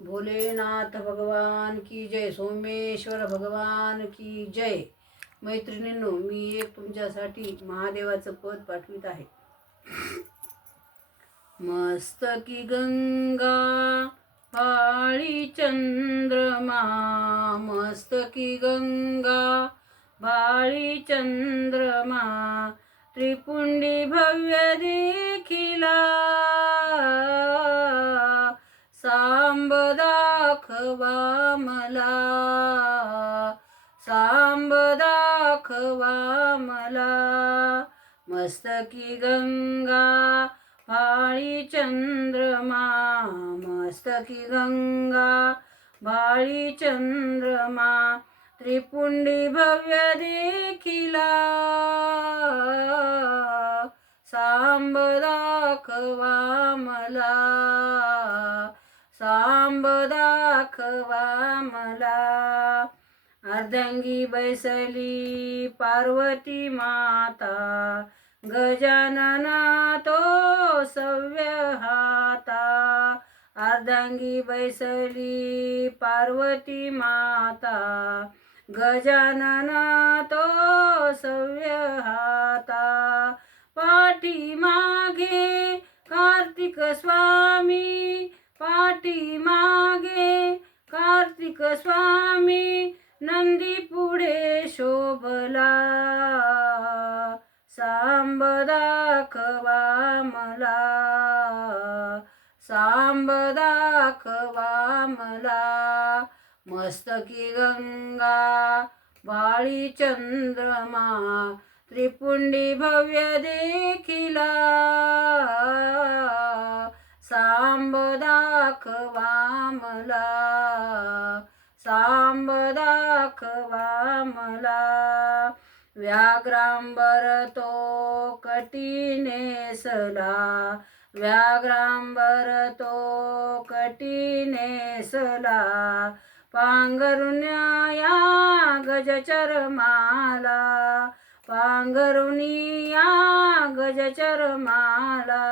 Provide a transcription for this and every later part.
भोलेनाथ भगवान की जय सोमेश्वर भगवान की जय. मैत्रिणींनो मी एक तुमच्यासाठी महादेवाचं पद पाठवित आहे. मस्तकी गंगा भाळी चंद्रमा. मस्तकी गंगा भाळी चंद्रमा. त्रिपुंडी कमला मस्तकी गंगा भाळी चंद्रमा मस्तकी गंगा भाळी चंद्रमा त्रिपुंडी भव्य देखिला सांब दाखवा मला सांब दाखवा मला. अर्धंगी बैसली पार्वती माता गजानना तो सव्य हाता. अर्धांगी बैसली पार्वती माता गजानना तो सव्य हाता. पाठी मागे कार्तिक स्वामी पाठी मागे कार्तिक स्वामी नंदी पुढे शोभला. सांब दाखवा मला. सांब दाखवा मला. मस्तकी गंगा बाळी चंद्रमा त्रिपुंडी भव्य देखिला. सांब दाखवा मला. सांब दाखवा मला. व्याघ्रांबर तो कटीनेसला व्याघ्रांबर तो कटीनेसला पांघरुण्या या गजचरमाला पांघरुनिया गजचरमाला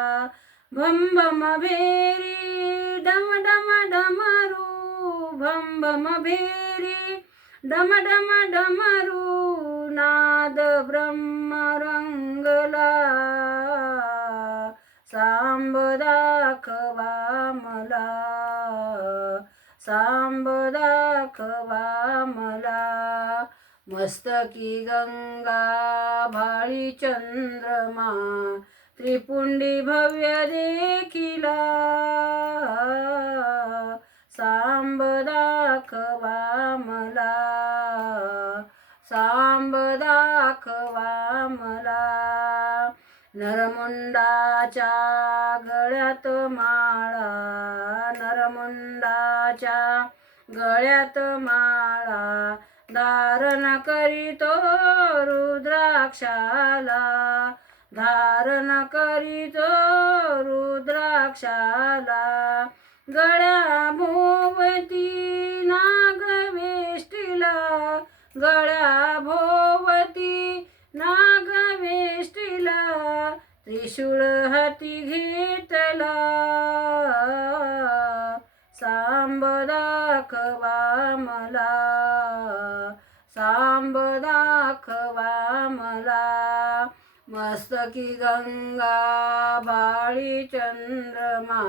भम भम भेरी डम डम डमरू भम भम भेरी डम डम डमरू नाद ब्रह्म रंगला सांब दाखवा मला। सांब दाखवा मला। मस्तकी गंगा भाळी चंद्रमा त्रिपुंडी भव्य देखिला। सांब दाखवा मला. सांब दाखवा मला. नरमुंडाच्या गळ्यात माळा. नरमुंडाच्या गळ्यात माळा. धारण करीतो रुद्राक्षाला. धारण करीतो रुद्राक्षाला. गळ्या भोवती नागवेष्टीला गळ्या भोवती नागवेष्टीला त्रिशूळ हाती घेतला. सांब दाखवा मला सांब दाखवा मला. मस्तकी गंगा बाळी चंद्रमा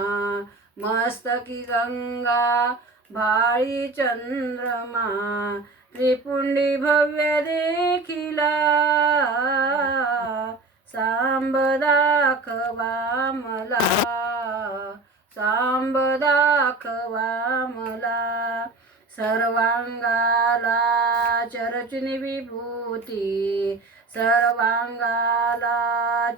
मस्तकी गंगा भाळी चंद्रमा त्रिपुंडी भव्य देखिला. सांब दाखवा मला सांब दाखवा मला. सर्वांगाला चरचुनी विभूती सर्वांगाला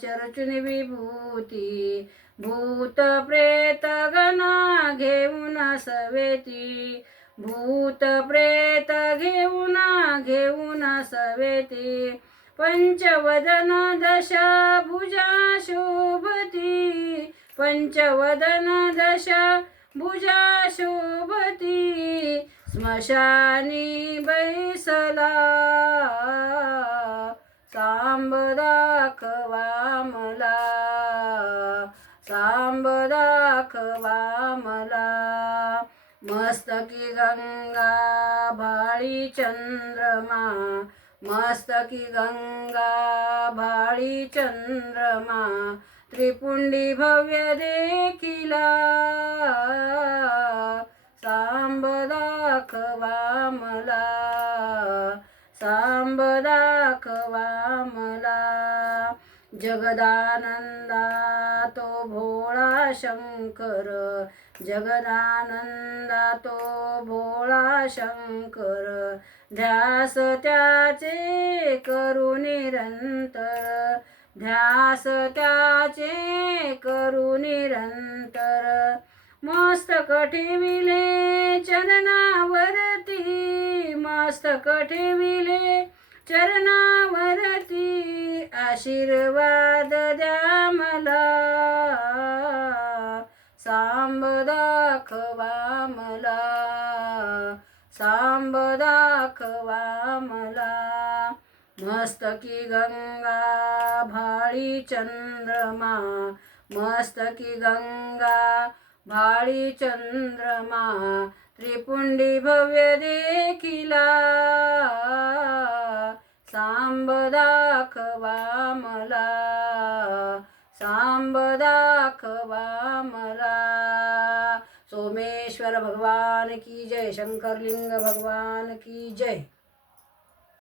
चरचुनी विभूती भूत प्रेत गणा घेऊन सवेती भूत प्रेत घेऊन घेऊन सवेती पंचवदन दशा भुजा शोभती पंचवदन दशा भुजा शोभती स्मशानी बैसला. सांब दाखवा मला. सांब दाखवा मला. मस्तकी गंगा भाळी चंद्रमा. मस्तकी गंगा भाळी चंद्रमा. त्रिपुंडी भव्य देखिला. सांब दाखवा मला. सांब दाखवा मला. जगदानंदा तो भोळा शंकर जगदानंदा तो भोळा शंकर ध्यास त्याचे करू निरंतर ध्यास त्याचे करू निरंतर. मस्तक ठेविले चरणावरती मस्तक ठेविले चरणावरती. आशीर्वाद द्या मला. सांब दाखवा मला. सांब दाखवा मला. मस्तकी गंगा भाळी चंद्रमा. मस्तकी गंगा भाळी चंद्रमा. त्रिपुंडी भव्य देखिला. सांब दाखवा मला सांब दाखवा मला. सोमेश्वर भगवान की जय शंकरलिंग भगवान की जय.